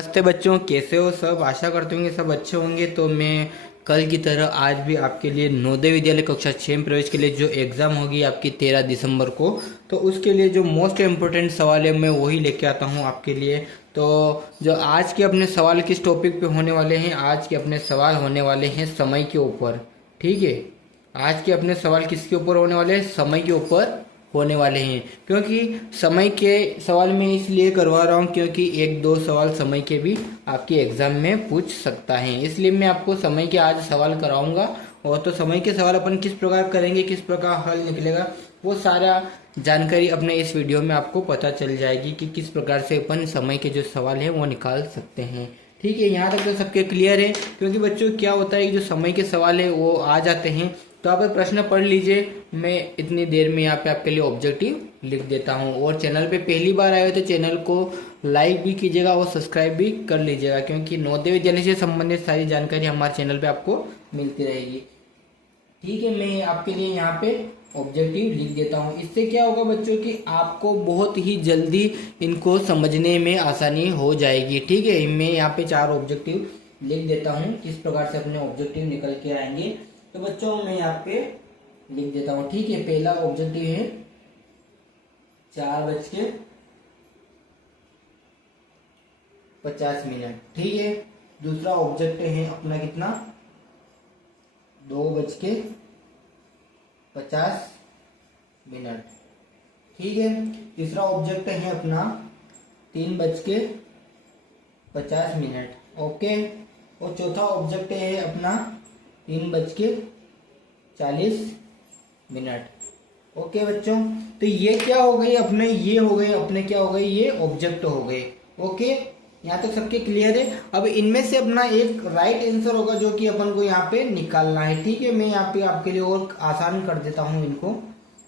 नमस्ते बच्चों, कैसे हो सब। आशा करते होंगे सब अच्छे होंगे। तो मैं कल की तरह आज भी आपके लिए नवोदय विद्यालय कक्षा 6 में प्रवेश के लिए जो एग्ज़ाम होगी आपकी 13 दिसंबर को, तो उसके लिए जो मोस्ट इम्पोर्टेंट सवाल है मैं वही लेके आता हूँ आपके लिए। तो जो आज के अपने सवाल किस टॉपिक पे होने वाले हैं, आज के अपने सवाल होने वाले हैं समय के ऊपर। ठीक है, आज के अपने सवाल किसके ऊपर होने वाले हैं, समय के ऊपर होने वाले हैं। क्योंकि समय के सवाल मैं इसलिए करवा रहा हूँ क्योंकि एक दो सवाल समय के भी आपके एग्जाम में पूछ सकता है, इसलिए मैं आपको समय के आज सवाल कराऊंगा। और तो समय के सवाल अपन किस प्रकार करेंगे, किस प्रकार हल निकलेगा, वो सारा जानकारी अपने इस वीडियो में आपको पता चल जाएगी कि किस प्रकार से अपन समय के जो सवाल है वो निकाल सकते हैं। ठीक है, यहाँ तक तो सबके क्लियर है। क्योंकि बच्चों क्या होता है कि जो समय के सवाल है वो आ जाते हैं, तो आप प्रश्न पढ़ लीजिए, मैं इतनी देर में यहाँ पे आपके लिए ऑब्जेक्टिव लिख देता हूँ। और चैनल पे पहली बार आए हो तो चैनल को लाइक भी कीजिएगा और सब्सक्राइब भी कर लीजिएगा, क्योंकि नवोदय विद्यालय से संबंधित सारी जानकारी हमारे चैनल पे आपको मिलती रहेगी। ठीक है, मैं आपके लिए यहाँ पे ऑब्जेक्टिव लिख देता हूँ। इससे क्या होगा बच्चों कि आपको बहुत ही जल्दी इनको समझने में आसानी हो जाएगी। ठीक है, मैं यहाँ पे 4 ऑब्जेक्टिव लिख देता हूँ, किस प्रकार से अपने ऑब्जेक्टिव निकल के आएंगे। तो बच्चों मैं यहाँ पे लिख देता हूँ। ठीक है, पहला ऑब्जेक्टिव है 4:50। ठीक है, दूसरा ऑब्जेक्ट है अपना कितना, 2:50। ठीक है, तीसरा ऑब्जेक्ट है अपना 3:50। ओके, और चौथा ऑब्जेक्ट है अपना 3:40। ओके बच्चों, तो ये क्या हो गई अपने, ये हो गए अपने, क्या हो गए, ये ऑब्जेक्ट हो गए। ओके, यहाँ तक सबके क्लियर है। अब इनमें से अपना एक राइट आंसर होगा जो कि अपन को यहाँ पे निकालना है। ठीक है, मैं यहाँ पे आपके लिए और आसान कर देता हूँ इनको,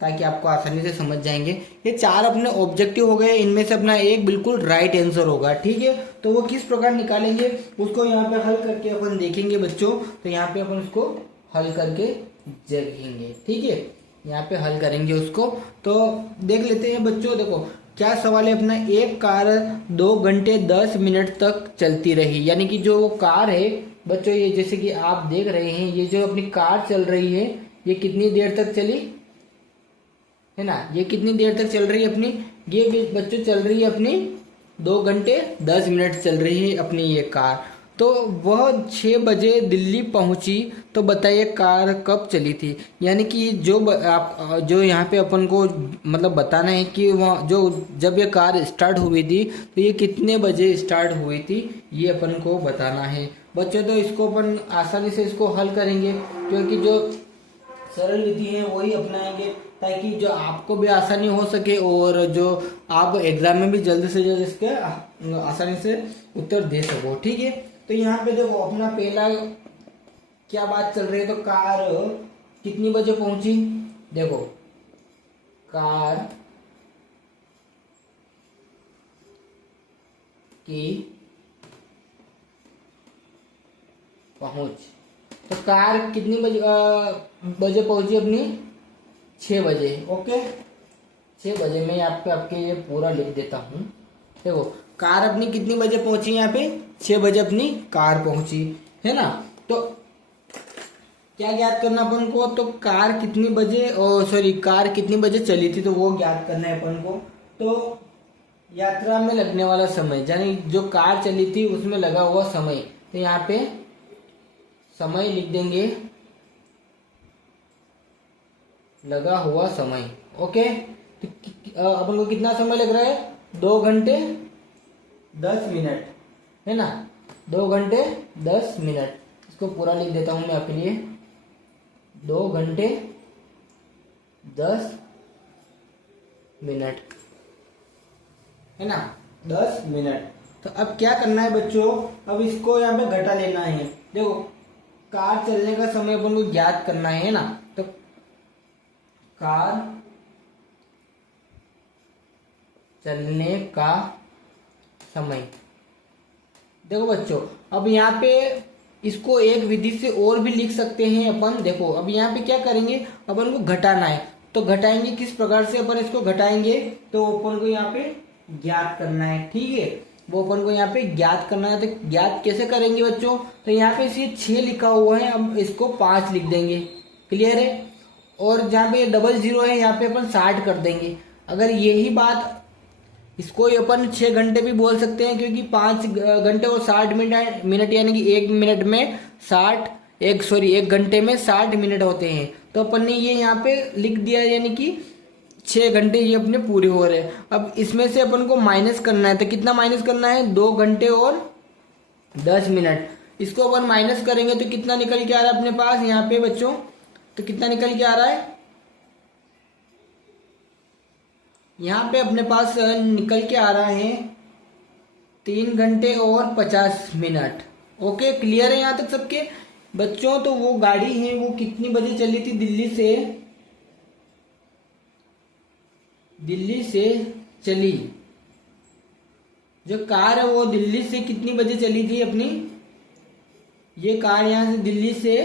ताकि आपको आसानी से समझ जाएंगे। ये 4 अपने ऑब्जेक्टिव हो गए, इनमें से अपना एक बिल्कुल राइट आंसर होगा। ठीक है, तो वो किस प्रकार निकालेंगे उसको यहाँ पे हल करके अपन देखेंगे बच्चों। तो यहाँ पे अपन उसको हल करके देखेंगे। ठीक है, यहाँ पे हल करेंगे उसको। तो देख लेते हैं बच्चों। देखो क्या सवाल है अपना, एक कार 2 घंटे 10 मिनट तक चलती रही। यानी कि जो कार है बच्चों, ये जैसे कि आप देख रहे हैं, ये जो अपनी कार चल रही है, ये कितनी देर तक चली है ना, ये कितनी देर तक चल रही है अपनी, ये बच्चों चल रही है अपनी 2 घंटे 10 मिनट चल रही है अपनी ये कार। तो वह 6 बजे दिल्ली पहुंची। तो बताइए कार कब चली थी। यानी कि जो यहाँ पे अपन को मतलब बताना है कि वह जो जब ये कार स्टार्ट हुई थी तो ये कितने बजे स्टार्ट हुई थी, ये अपन को बताना है बच्चों। तो इसको अपन आसानी से इसको हल करेंगे, क्योंकि जो सरल विधि है वही अपनाएंगे, ताकि जो आपको भी आसानी हो सके और जो आप एग्जाम में भी जल्द से जल्द इसके आसानी से उत्तर दे सको। ठीक है, तो यहाँ पे देखो अपना पहला क्या बात चल रही है। तो कार कितनी बजे पहुंची, देखो कार की पहुंच, तो कार कितनी बजे पहुंची अपनी, 6 बजे। ओके, 6 बजे मैं यहाँ पे आपके लिए पूरा लिख देता हूँ। देखो कार अपनी कितनी बजे पहुंची, यहाँ पे 6 बजे अपनी कार पहुंची है ना। तो क्या ज्ञात करना अपन को, तो कार कितनी बजे, कार कितनी बजे चली थी, तो वो ज्ञात करना है अपन को। तो यात्रा में लगने वाला समय, यानी जो कार चली थी उसमें लगा हुआ समय, तो यहाँ पे समय लिख देंगे, लगा हुआ समय। ओके, तो अपन को कितना समय लग रहा है, 2 घंटे 10 मिनट है ना, 2 घंटे 10 मिनट। इसको पूरा लिख देता हूं मैं आपके लिए, 2 घंटे 10 मिनट है ना, 10 मिनट। तो अब क्या करना है बच्चों, अब इसको यहाँ पे घटा लेना है। देखो कार चलने का समय अपन को ज्ञात करना है ना, तो कार चलने का समय, देखो बच्चों अब यहाँ पे इसको एक विधि से और भी लिख सकते हैं अपन। देखो अब यहाँ पे क्या करेंगे, अपन को घटाना है, तो घटाएंगे किस प्रकार से अपन इसको घटाएंगे, तो अपन को यहाँ पे ज्ञात करना है। ठीक है, वो अपन को यहाँ पे ज्ञात करना है। तो ज्ञात कैसे करेंगे बच्चों, तो यहाँ पे इसे 6 लिखा हुआ है, हम इसको 5 लिख देंगे। क्लियर है। और जहाँ पे 00 है यहाँ पे अपन 60 कर देंगे। अगर यही बात, इसको अपन 6 घंटे भी बोल सकते हैं, क्योंकि 5 घंटे और 60 मिनट यानी कि 1 मिनट में 60 1 घंटे में 60 मिनट होते हैं। तो अपन ने ये यहाँ पे लिख दिया, यानी कि 6 घंटे ये अपने पूरे हो रहे हैं। अब इसमें से अपन को माइनस करना है, तो कितना माइनस करना है, 2 घंटे और 10 मिनट। इसको अपन माइनस करेंगे तो कितना निकल के आ रहा है अपने पास यहाँ पे बच्चों, तो कितना निकल के आ रहा है यहाँ पे अपने पास निकल के आ रहा है 3 घंटे और 50 मिनट। ओके, क्लियर है यहाँ तक सबके बच्चों। तो वो गाड़ी है वो कितनी बजे चली थी, दिल्ली से चली, जो कार है वो दिल्ली से कितनी बजे चली थी अपनी, ये कार यहाँ से दिल्ली से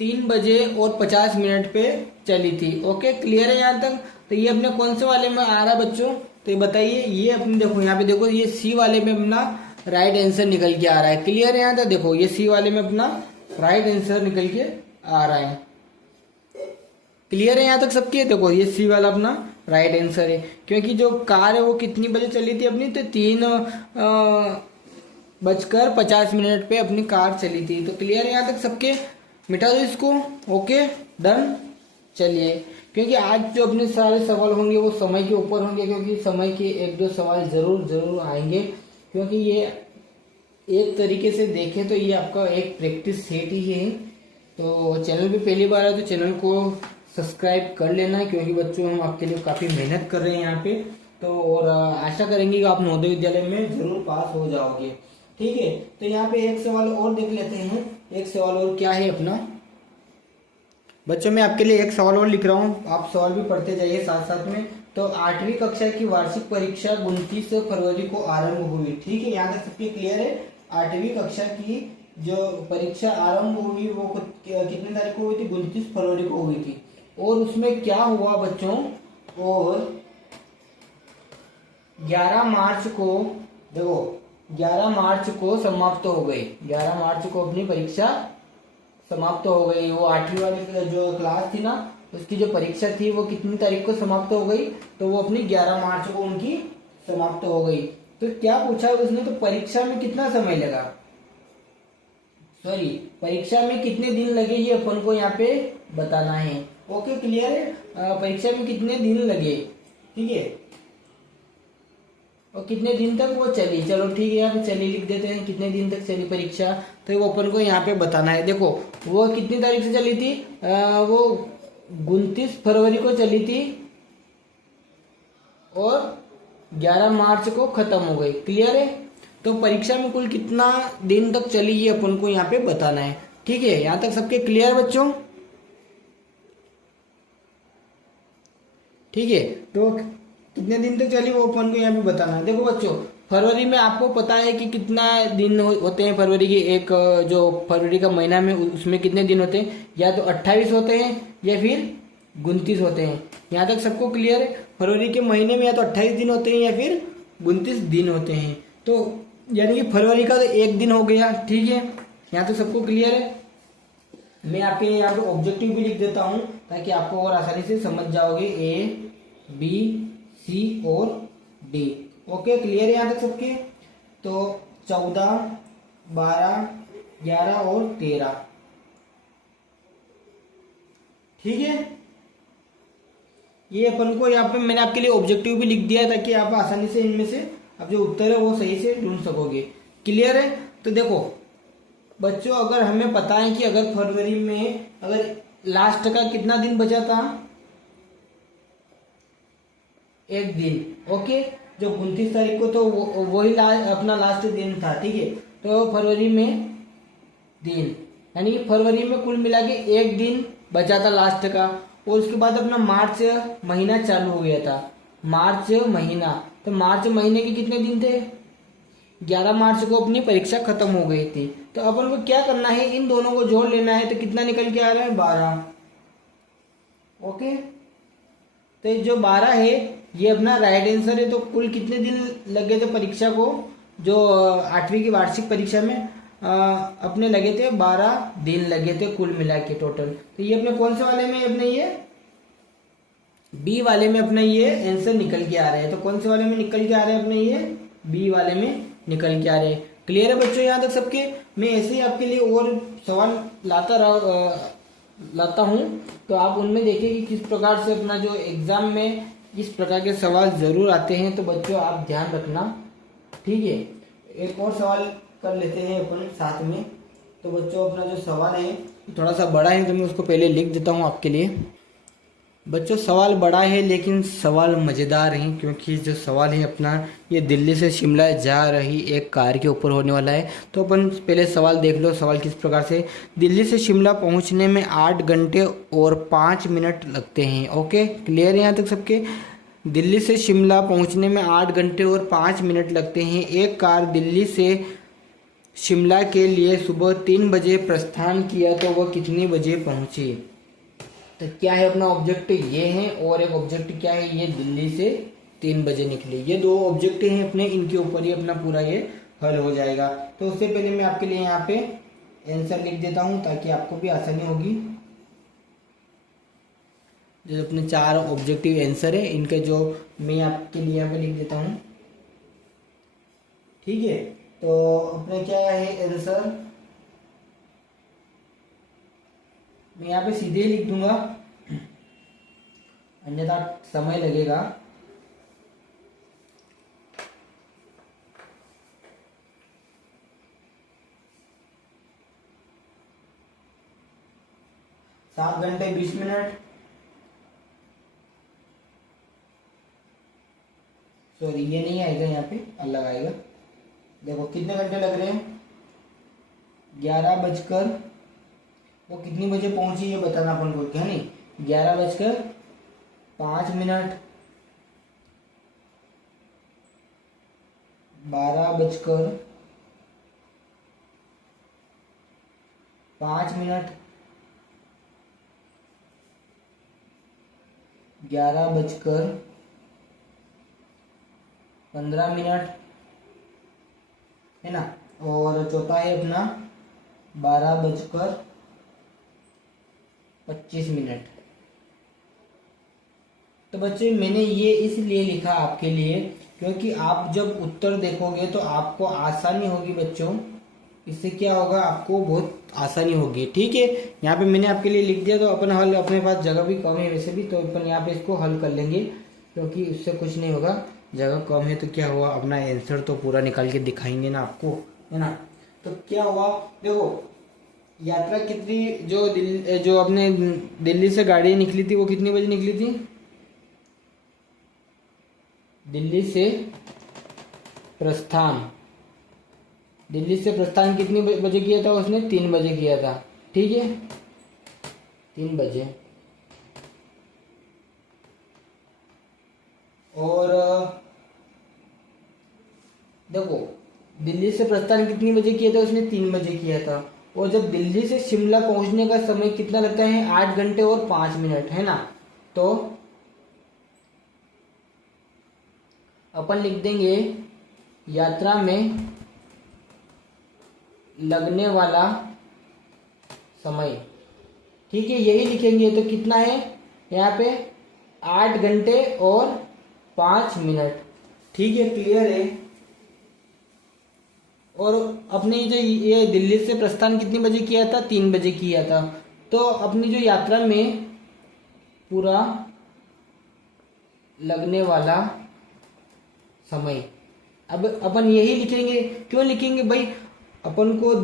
3 बजे और 50 मिनट पे चली थी। ओके, क्लियर है यहाँ तक। तो ये अपने कौन से वाले में आ रहा है बच्चों, तो ये बताइए। ये अपने देखो यहाँ पे देखो, ये सी वाले में अपना राइट आंसर निकल के आ रहा है। क्लियर है यहाँ तक। देखो ये सी वाले में अपना राइट आंसर निकल के आ रहा है। क्लियर है यहाँ तक सबके। देखो ये सी वाला अपना राइट आंसर है, क्योंकि जो कार है वो कितनी बजे चली थी अपनी, तो 3:50 पे अपनी कार चली थी। तो क्लियर है यहाँ तक सबके, मिटा दो इसको। Okay done. चलिए, क्योंकि आज जो अपने सारे सवाल होंगे वो समय के ऊपर होंगे, क्योंकि समय के 1-2 सवाल जरूर आएंगे, क्योंकि ये एक तरीके से देखें तो ये आपका एक प्रैक्टिस सेट ही है। तो चैनल पे पहली बार है तो चैनल को सब्सक्राइब कर लेना, क्योंकि बच्चों हम आपके लिए काफ़ी मेहनत कर रहे हैं यहाँ पे। तो और आशा करेंगे कि आप नवोदय विद्यालय में जरूर पास हो जाओगे। ठीक है, तो यहाँ पे एक सवाल और देख लेते हैं। एक सवाल और क्या है अपना बच्चों, मैं आपके लिए एक सवाल और लिख रहा हूँ, आप सवाल भी पढ़ते जाइए साथ साथ में। तो 8वीं कक्षा की वार्षिक परीक्षा 29 फरवरी को आरंभ हुई। ठीक है, यहाँ तक सबके क्लियर है। 8वीं कक्षा की जो परीक्षा आरंभ हुई वो कितने तारीख को हुई थी, 29 फरवरी को हुई थी। और उसमें क्या हुआ बच्चों, और 11 मार्च को, देखो 11 मार्च को समाप्त हो गई। 11 मार्च को अपनी परीक्षा समाप्त हो गई। वो 8वीं वाली जो क्लास थी ना, उसकी जो परीक्षा थी वो कितनी तारीख को समाप्त हो गई, तो वो अपनी 11 मार्च को उनकी समाप्त हो गई। तो क्या पूछा उसने, तो परीक्षा में कितना समय लगा, सॉरी परीक्षा में कितने दिन लगे ये अपन को यहाँ पे बताना है। ओके क्लियर है। परीक्षा में कितने दिन लगे, ठीक है, और कितने दिन तक वो चली। चलो ठीक है, यहाँ पे चली लिख देते हैं, कितने दिन तक चली परीक्षा, तो वो अपन को यहाँ पे बताना है। देखो वो कितनी तारीख से चली थी, वो 29 फरवरी को चली थी और 11 मार्च को खत्म हो गई। क्लियर है। तो परीक्षा में कुल कितना दिन तक चली ये अपन को यहाँ पे बताना है। ठीक है, यहाँ तक सबके क्लियर बच्चों। ठीक है, तो कितने दिन तक चली वो अपन को यहाँ पे बताना है। देखो बच्चों, फरवरी में आपको पता है कि कितना दिन होते हैं फरवरी के, एक जो फरवरी का महीना में उसमें कितने दिन होते हैं, या तो 28 होते हैं या फिर 29 होते हैं। यहाँ तक सबको क्लियर है। फरवरी के महीने में या तो 28 दिन होते हैं या फिर 29 दिन होते हैं। तो यानी कि फरवरी का तो एक दिन हो गया। ठीक है, यहाँ तो सबको क्लियर है। मैं आपके यहाँ पे ऑब्जेक्टिव भी लिख देता हूँ ताकि आपको और आसानी से समझ जाओगे। ए बी सी और डी। ओके क्लियर है यहाँ तक सबके। तो 14, 12, 11 और 13। ठीक है, ये अपन को यहाँ पे मैंने आपके लिए ऑब्जेक्टिव भी लिख दिया है ताकि आप आसानी से इनमें से अब जो उत्तर है वो सही से ढूंढ सकोगे। क्लियर है। तो देखो बच्चों, अगर हमें पता है कि अगर फरवरी में अगर लास्ट का कितना दिन बचा था, एक दिन। ओके, जो 29 तारीख को तो वही अपना लास्ट दिन था। ठीक है, तो फरवरी में दिन, यानी कि फरवरी में कुल मिला के एक दिन बचा था लास्ट का। और उसके बाद अपना मार्च महीना चालू हो गया था। मार्च महीना, तो मार्च महीने के कितने दिन थे, 11 मार्च को अपनी परीक्षा खत्म हो गई थी। तो अपन को क्या करना है, इन दोनों को जोड़ लेना है। तो कितना निकल के आ रहा है, 12। ओके, तो जो 12 है ये अपना राइट आंसर है। तो कुल कितने दिन लगे थे परीक्षा को, जो 8वीं की वार्षिक परीक्षा में अपने लगे थे 12 दिन लगे थे कुल मिला के टोटल। तो ये अपने कौन से वाले में अपने ये बी वाले में अपना ये आंसर निकल के आ रहा है। तो कौन से वाले में निकल के आ रहे हैं अपने ये बी वाले में निकल के आ रहे हैं। क्लियर है बच्चों यहाँ तक सबके। मैं ऐसे ही आपके लिए और सवाल लाता हूँ, तो आप उनमें देखिए कि किस प्रकार से अपना जो एग्जाम में किस प्रकार के सवाल जरूर आते हैं। तो बच्चों आप ध्यान रखना, ठीक है। एक और सवाल कर लेते हैं अपन साथ में। तो बच्चों अपना जो सवाल है थोड़ा सा बड़ा है, तो मैं उसको पहले लिख देता हूँ आपके लिए। बच्चों सवाल बड़ा है लेकिन सवाल मज़ेदार है, क्योंकि जो सवाल है अपना ये दिल्ली से शिमला जा रही एक कार के ऊपर होने वाला है। तो अपन पहले सवाल देख लो। सवाल किस प्रकार से, दिल्ली से शिमला पहुंचने में 8 घंटे और 5 मिनट लगते हैं। ओके, क्लियर है यहाँ तक सबके। दिल्ली से शिमला पहुंचने में 8 घंटे और 5 मिनट लगते हैं। एक कार दिल्ली से शिमला के लिए सुबह 3 बजे प्रस्थान किया, तो वह कितनी बजे पहुंची। तो क्या है अपना ऑब्जेक्टिव ये है, और एक ऑब्जेक्टिव क्या है, ये दिल्ली से 3 बजे निकली। ये दो ऑब्जेक्टिव हैं अपने, इनके ऊपर ही अपना पूरा ये हल हो जाएगा। तो उससे पहले मैं आपके लिए यहाँ पे आंसर लिख देता हूँ ताकि आपको भी आसानी होगी। जो अपने 4 ऑब्जेक्टिव आंसर है इनके जो मैं आपके लिए यहाँ पे लिख देता हूँ, ठीक है। तो अपने क्या है आंसर, मैं यहाँ पे सीधे ही लिख दूंगा, अन्यथा समय लगेगा। सात घंटे 20 मिनट, सॉरी ये नहीं आएगा, यहाँ पे अलग आएगा। देखो कितने घंटे लग रहे हैं, 11 बजकर, वो कितनी बजे पहुंची ये बताना अपन को, है नहीं। 11 बजकर 5 मिनट, 12 बजकर 5 मिनट, 11 बजकर 15 मिनट, है ना। और चौथा है अपना 12 बजकर 25 मिनट। तो बच्चे मैंने ये इसलिए लिखा आपके लिए क्योंकि आप जब उत्तर देखोगे तो आपको आसानी होगी बच्चों। इससे क्या होगा, आपको बहुत आसानी होगी, ठीक है। यहाँ पे मैंने आपके लिए लिख दिया। तो अपन हल, अपने पास जगह भी कम है वैसे भी, तो अपन यहाँ पे इसको हल कर लेंगे क्योंकि उससे कुछ नहीं होगा। जगह कम है तो क्या हुआ, अपना आंसर तो पूरा निकाल के दिखाएंगे ना आपको, है ना। तो क्या हुआ, देखो यात्रा कितनी, जो अपने दिल्ली से गाड़ी निकली थी वो कितनी बजे निकली थी। दिल्ली से प्रस्थान कितनी बजे किया था उसने, 3 बजे किया था, ठीक है, 3 बजे। और देखो दिल्ली से प्रस्थान कितनी बजे किया था उसने, 3 बजे किया था। और जब दिल्ली से शिमला पहुंचने का समय कितना लगता है, 8 घंटे और 5 मिनट, है ना। तो अपन लिख देंगे यात्रा में लगने वाला समय, ठीक है, यही लिखेंगे। तो कितना है यहाँ पे, 8 घंटे और 5 मिनट, ठीक है, क्लियर है। और अपनी जो ये दिल्ली से प्रस्थान कितनी बजे किया था, 3 बजे किया था। तो अपनी जो यात्रा में पूरा लगने वाला समय, अब अपन यही लिखेंगे। क्यों लिखेंगे भाई, अपन को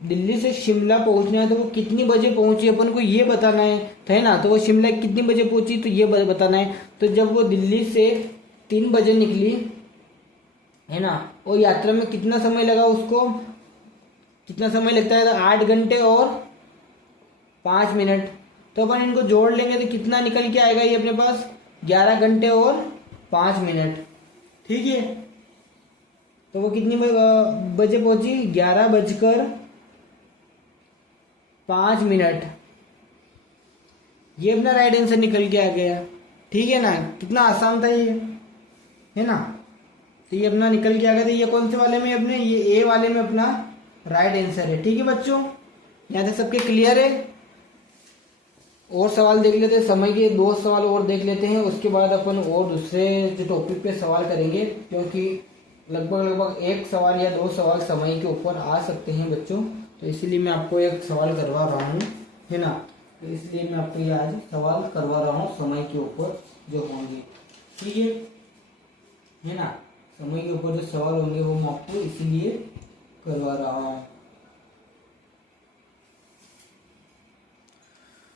दिल्ली से शिमला पहुंचना है तो वो कितनी बजे पहुंची अपन को ये बताना है ना। तो वो शिमला कितनी बजे पहुंची तो ये बताना है। तो जब वो दिल्ली से 3 बजे निकली, है ना, और यात्रा में कितना समय लगा उसको, कितना समय लगता है, तो 8 घंटे और 5 मिनट। तो अपन इनको जोड़ लेंगे तो कितना निकल के आएगा ये अपने पास, 11 घंटे और 5 मिनट, ठीक है। तो वो कितनी बजे पहुंची, 11 बजकर 5 मिनट। ये अपना राइट आंसर निकल के आ गया, ठीक है ना, कितना आसान था ये, है ना। तो ये अपना निकल के आ गया था। ये कौन से वाले में अपने, ये ए वाले में अपना राइट आंसर है। ठीक है बच्चों, यहाँ तक सबके क्लियर है। और सवाल देख लेते हैं, समय के 2 सवाल और देख लेते हैं, उसके बाद अपन और दूसरे जो टॉपिक पे सवाल करेंगे, क्योंकि लगभग 1 सवाल या 2 सवाल समय के ऊपर आ सकते हैं बच्चों। तो इसीलिए मैं आपको एक सवाल करवा रहा हूँ, है ना। तो इसलिए मैं आपको ये आज सवाल करवा रहा हूँ समय के ऊपर जो होंगे, ठीक है ना। समय के ऊपर जो सवाल होंगे वो मैं आपको इसीलिए करवा रहा हूँ।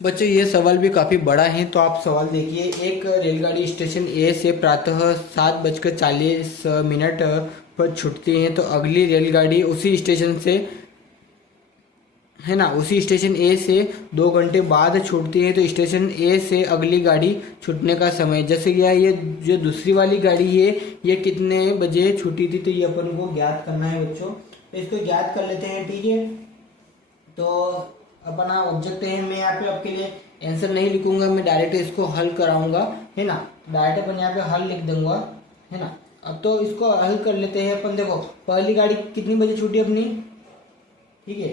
बच्चों ये सवाल भी काफ़ी बड़ा है, तो आप सवाल देखिए। एक रेलगाड़ी स्टेशन ए से प्रातः 7:40 पर छूटती है, तो अगली रेलगाड़ी उसी स्टेशन से, है ना, उसी स्टेशन ए से 2 घंटे बाद छूटती है। तो स्टेशन ए से अगली गाड़ी छूटने का समय, जैसे क्या ये जो दूसरी वाली गाड़ी है ये कितने बजे छूटी थी, तो ये अपन को ज्ञात करना है बच्चों। तो इसको ज्ञात कर लेते हैं, ठीक है। तो अपना ऑब्जेक्ट है, मैं यहाँ पे आपके लिए आंसर नहीं लिखूंगा, मैं डायरेक्ट इसको हल कराऊंगा, है ना। डायरेक्ट अपन यहाँ पे हल लिख दूंगा, है ना। अब तो इसको हल कर लेते हैं अपन। देखो पहली गाड़ी कितनी बजे छूटी अपनी, ठीक है।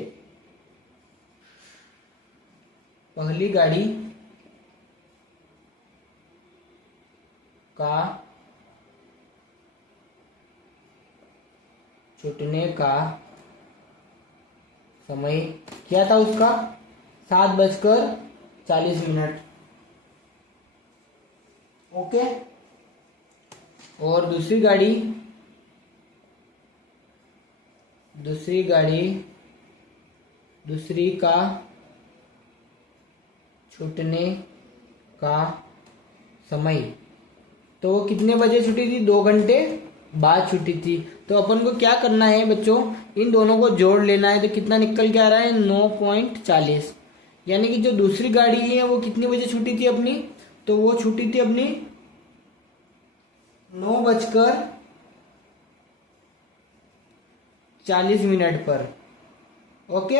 पहली गाड़ी का छूटने का समय क्या था उसका, 7:40। ओके। और दूसरी का छूटने का समय, तो वो कितने बजे छूटी थी, 2 घंटे बाद छूटी थी। तो अपन को क्या करना है बच्चों, इन दोनों को जोड़ लेना है। तो कितना निकल के आ रहा है, 9:40। यानी कि जो दूसरी गाड़ी है वो कितनी बजे छूटी थी अपनी, तो वो छूटी थी अपनी 9:40 पर। ओके,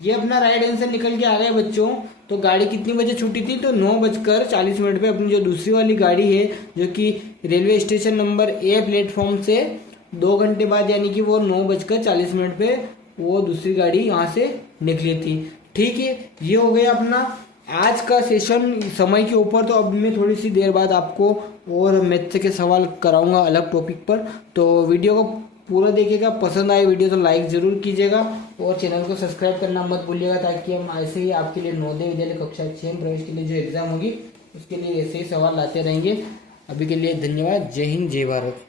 ये अपना राइट आंसर निकल के आ गया बच्चों। तो गाड़ी कितनी बजे छूटी थी, तो 9:40 पे अपनी जो दूसरी वाली गाड़ी है, जो कि railway station number a platform से 2 घंटे बाद, यानी कि वो 9:40 पे वो दूसरी गाड़ी यहाँ से निकली थी। ठीक है, ये हो गया अपना आज का सेशन समय के ऊपर। तो अब मैं थोड़ी सी देर बाद आपको और मैथ्स के सवाल कराऊंगा अलग टॉपिक पर। तो वीडियो को पूरा देखिएगा, पसंद आए वीडियो तो लाइक जरूर कीजिएगा और चैनल को सब्सक्राइब करना मत भूलिएगा, ताकि हम ऐसे ही आपके लिए नवोदय विद्यालय कक्षा 6 प्रवेश के लिए जो एग्जाम होगी उसके लिए ऐसे ही सवाल लाते रहेंगे। अभी के लिए धन्यवाद। जय हिंद, जय भारत।